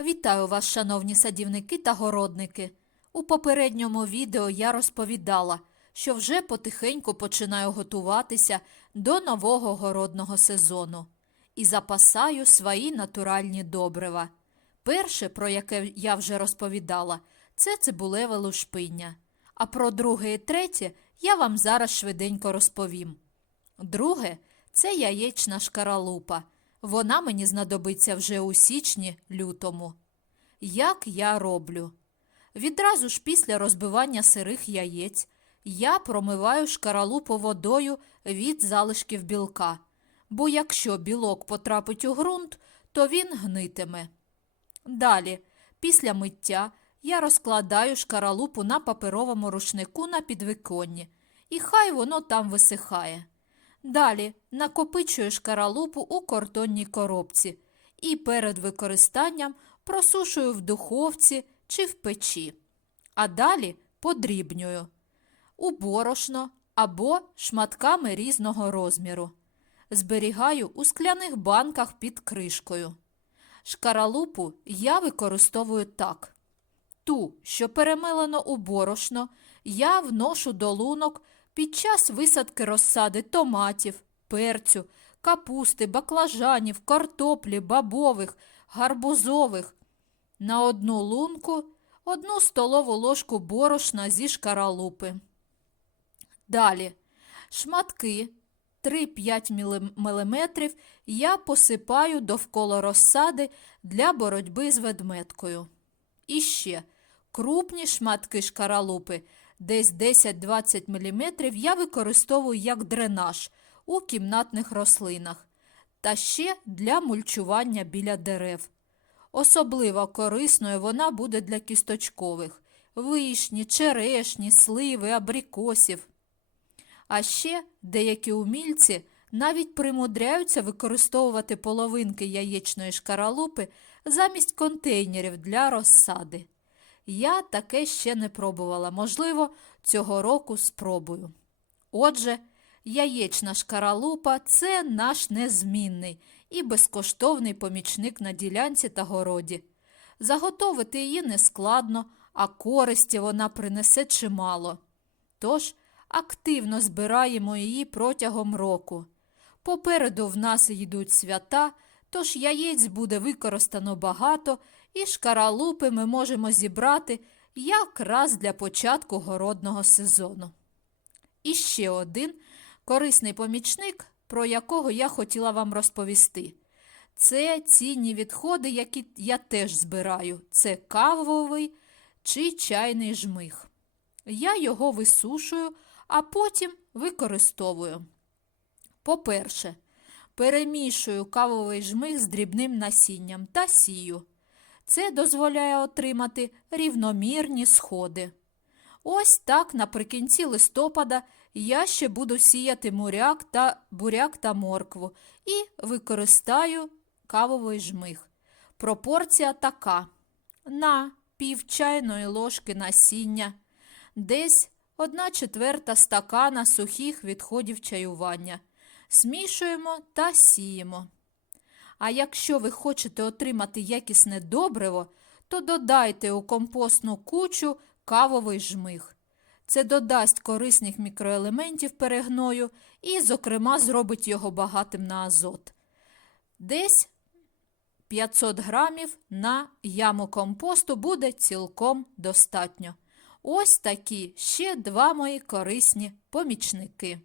Вітаю вас, шановні садівники та городники. У попередньому відео я розповідала, що вже потихеньку починаю готуватися до нового городного сезону і запасаю свої натуральні добрива. Перше, про яке я вже розповідала, це цибулеве лушпиння. А про друге і третє я вам зараз швиденько розповім. Друге це яєчна шкаралупа. Вона мені знадобиться вже у січні лютому. Як я роблю? Відразу ж після розбивання сирих яєць я промиваю шкаралупу водою від залишків білка, бо якщо білок потрапить у ґрунт, то він гнитиме. Далі, після миття, я розкладаю шкаралупу на паперовому рушнику на підвиконні, і хай воно там висихає. Далі накопичую шкаралупу у картонній коробці і перед використанням просушую в духовці чи в печі. А далі подрібнюю у борошно або шматками різного розміру. Зберігаю у скляних банках під кришкою. Шкаралупу я використовую так. Ту, що перемелено у борошно, я вношу до лунок під час висадки розсади томатів, перцю, капусти, баклажанів, картоплі, бабових, гарбузових. На одну лунку одну столову ложку борошна зі шкаралупи. Далі шматки 3-5 мм я посипаю довкола розсади для боротьби з ведметкою. І ще крупні шматки шкаралупи, десь 10-20 мм я використовую як дренаж у кімнатних рослинах та ще для мульчування біля дерев. Особливо корисною вона буде для кісточкових вишні, черешні, сливи, абрикосів. А ще деякі умільці навіть примудряються використовувати половинки яєчної шкаралупи замість контейнерів для розсади. Я таке ще не пробувала, можливо, цього року спробую. Отже, яєчна шкаралупа це наш незмінний і безкоштовний помічник на ділянці та городі. Заготовити її нескладно, а користі вона принесе чимало. Тож активно збираємо її протягом року. Попереду в нас йдуть свята, тож яєць буде використано багато, і шкаралупи ми можемо зібрати якраз для початку городного сезону. І ще один корисний помічник, про якого я хотіла вам розповісти. Це цінні відходи, які я теж збираю. Це кавовий чи чайний жмих. Я його висушую, а потім використовую. По-перше, перемішую кавовий жмих з дрібним насінням та сію. Це дозволяє отримати рівномірні сходи. Ось так наприкінці листопада я ще буду сіяти муряк та буряк та моркву і використаю кавовий жмих. Пропорція така: на пів чайної ложки насіння, десь 1 четверта стакана сухих відходів чаювання. Смішуємо та сіємо. А якщо ви хочете отримати якісне добриво, то додайте у компостну кучу кавовий жмих. Це додасть корисних мікроелементів перегною і, зокрема, зробить його багатим на азот. Десь 500 грамів на яму компосту буде цілком достатньо. Ось такі ще два мої корисні помічники.